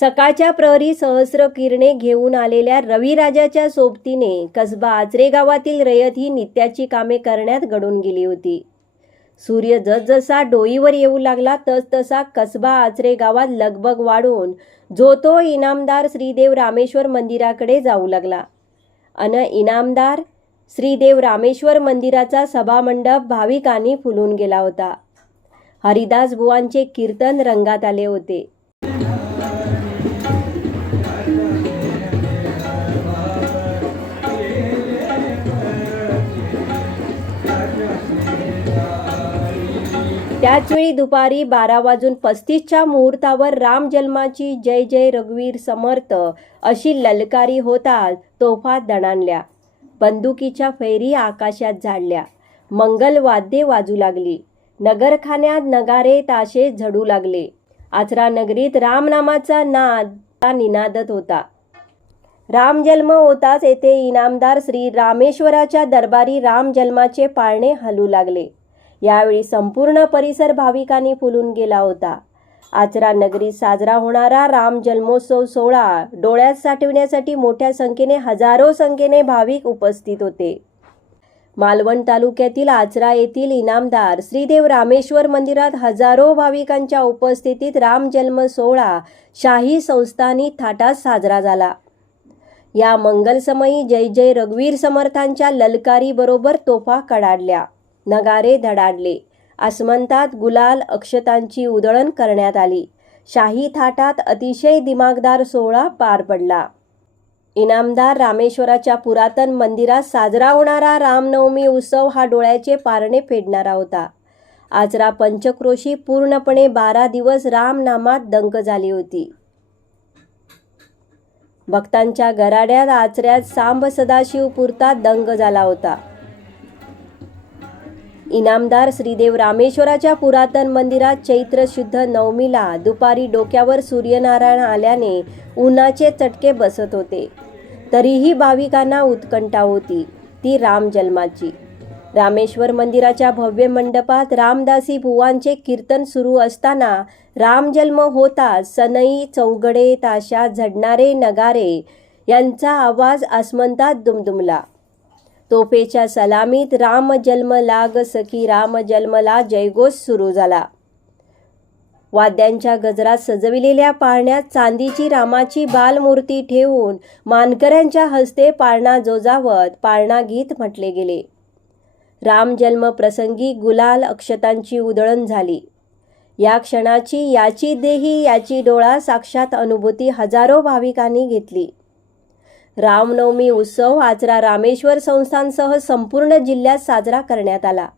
सकाळच्या प्रहरी सहस्र किरणे घेऊन आलेल्या रविराजाच्या सोबतीने कसबा आचरे गावातील रयत ही नित्याची कामे करण्यात घडून गेली होती. सूर्य जसजसा डोईवर येऊ लागला तसतसा कसबा आचरे गावात लगबग वाढून जो तो इनामदार श्रीदेव रामेश्वर मंदिराकडे जाऊ लागला. अन इनामदार श्रीदेव रामेश्वर मंदिराचा सभामंडप भाविकांनी फुलून गेला होता. हरिदास बुवांचे कीर्तन रंगात आले होते. त्याचवेळी दुपारी बारा वाजून पस्तीसच्या मुहूर्तावर राम जन्माची जय जय रघुवीर समर्थ अशी ललकारी होताच तोफा दणाणल्या. बंदुकीच्या फैरी आकाशात झाडल्या. मंगल वाद्ये वाजू लागली. नगरखान्यात नगारे ताशे झडू लागले. आचरा नगरीत रामनामाचा नाद निनादत होता. राम जन्म होताच येथे इनामदार श्री रामेश्वराच्या दरबारी राम जन्माचे पाळणे हलू लागले. यावेळी संपूर्ण परिसर भाविकांनी फुलून गेला होता. आचरा नगरीत साजरा होणारा राम जन्मोत्सव सोहळा डोळ्यात साठवण्यासाठी मोठ्या संख्येने हजारो संख्येने भाविक उपस्थित होते. मालवण तालुक्यातील आचरा येथील इनामदार श्रीदेव रामेश्वर मंदिरात हजारो भाविकांच्या उपस्थितीत राम जन्म सोहळा शाही संस्थानी थाटात साजरा झाला. या मंगलसमयी जय जय रघुवीर समर्थांच्या ललकारीबरोबर तोफा कडाडल्या नगारे धडाडले. आसमंतात गुलाल अक्षतांची उधळण करण्यात आली. शाही थाटात अतिशय दिमागदार सोहळा पार पडला. इनामदार रामेश्वराच्या पुरातन मंदिरात साजरा होणारा रामनवमी उत्सव हा डोळ्याचे पारणे फेडणारा होता. आजरा पंचक्रोशी पूर्णपणे बारा दिवस रामनामात दंक झाली होती. भक्तांच्या गराड्यात आचऱ्यात सांब सदाशिव पुरता दंग झाला होता. इनामदार श्रीदेव रामेश्वराच्या पुरातन मंदिरात चैत्र शुद्ध नवमीला दुपारी डोक्यावर सूर्यनारायण आल्याने उन्हाचे चटके बसत होते. तरीही भाविकांना उत्कंठा होती. ती राम जन्माची. रामेश्वर मंदिराच्या भव्य मंडपात रामदासी भुवांचे कीर्तन सुरू असताना रामजन्म होताच होता सनई चौगडे ताशा झडणारे नगारे यांचा आवाज आसमंतात दुमदुमला. तोफेच्या सलामीत राम जन्म लाग सखी राम जन्मला जयघोष सुरू झाला. वाद्यांच्या गजरात सजविलेल्या पाळण्यात चांदीची रामाची बालमूर्ती ठेवून मानकऱ्यांच्या हस्ते पाळणा जोजावत पाळणा गीत म्हटले गेले. रामजन्म प्रसंगी गुलाल अक्षतांची उधळण झाली. या क्षणाची याची देही याची डोळा साक्षात अनुभूती हजारो भाविकांनी घेतली. रामनवमी उत्सव आचरा रामेश्वर संस्थांसह संपूर्ण जिल्ह्यात साजरा करण्यात आला.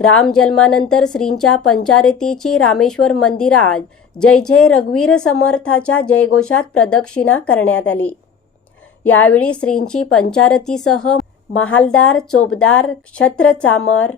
राम जन्मानंतर श्रींच्या पंचारतीची रामेश्वर मंदिरात जय जय रघुवीर समर्थाच्या जयघोषात प्रदक्षिणा करण्यात आली. यावेळी श्रींची पंचारतीसह महालदार चोबदार क्षत्र चामर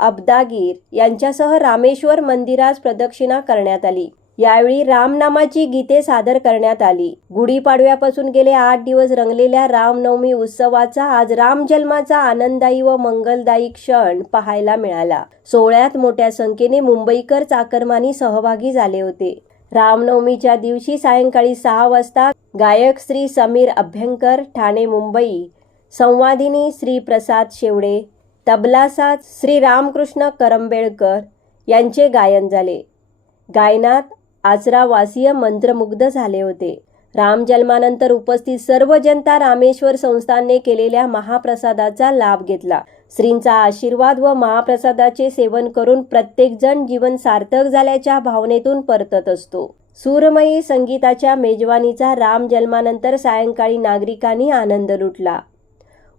अब्दागीर यांच्यासह रामेश्वर मंदिरास प्रदक्षिणा करण्यात आली. यावेळी रामनामाची गीते सादर करण्यात आली. गुढीपाडव्यापासून गेले आठ दिवस रंगलेल्या रामनवमी उत्सवाचा आज रामजन्माचा आनंददायी व मंगलदायी क्षण पाहायला मिळाला. सोहळ्यात मोठ्या संख्येने मुंबईकर चाकरमानी सहभागी झाले होते. रामनवमीच्या दिवशी सायंकाळी सहा वाजता गायक श्री समीर अभ्यंकर ठाणे मुंबई संवादिनी श्री प्रसाद शेवडे तबलासाज श्री रामकृष्ण करंबेळकर यांचे गायन झाले. गायनात आचरावासीय मंत्रमुग्ध झाले होते. राम जन्मानंतर उपस्थित सर्व जनता रामेश्वर संस्थानने केलेल्या महाप्रसादाचा लाभ घेतला. श्रींचा आशीर्वाद व महाप्रसादाचे सेवन करून प्रत्येकजण जीवन सार्थक झाल्याच्या भावनेतून परतत असतो. सूरमयी संगीताच्या मेजवानीचा राम जन्मानंतर सायंकाळी नागरिकांनी आनंद लुटला.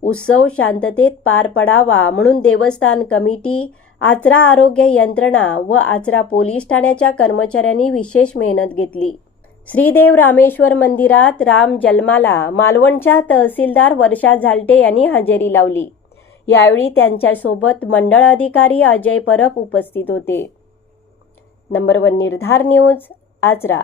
उत्सव शांततेत पार पडावा म्हणून देवस्थान कमिटी आचरा आरोग्य यंत्रणा व आचरा पोलीस ठाण्याच्या कर्मचाऱ्यांनी विशेष मेहनत घेतली. श्रीदेव रामेश्वर मंदिरात राम जन्माला मालवणच्या तहसीलदार वर्षा झालटे यांनी हजेरी लावली. यावेळी त्यांच्यासोबत मंडळ अधिकारी अजय परब उपस्थित होते. Number one Nirdhar news Achara.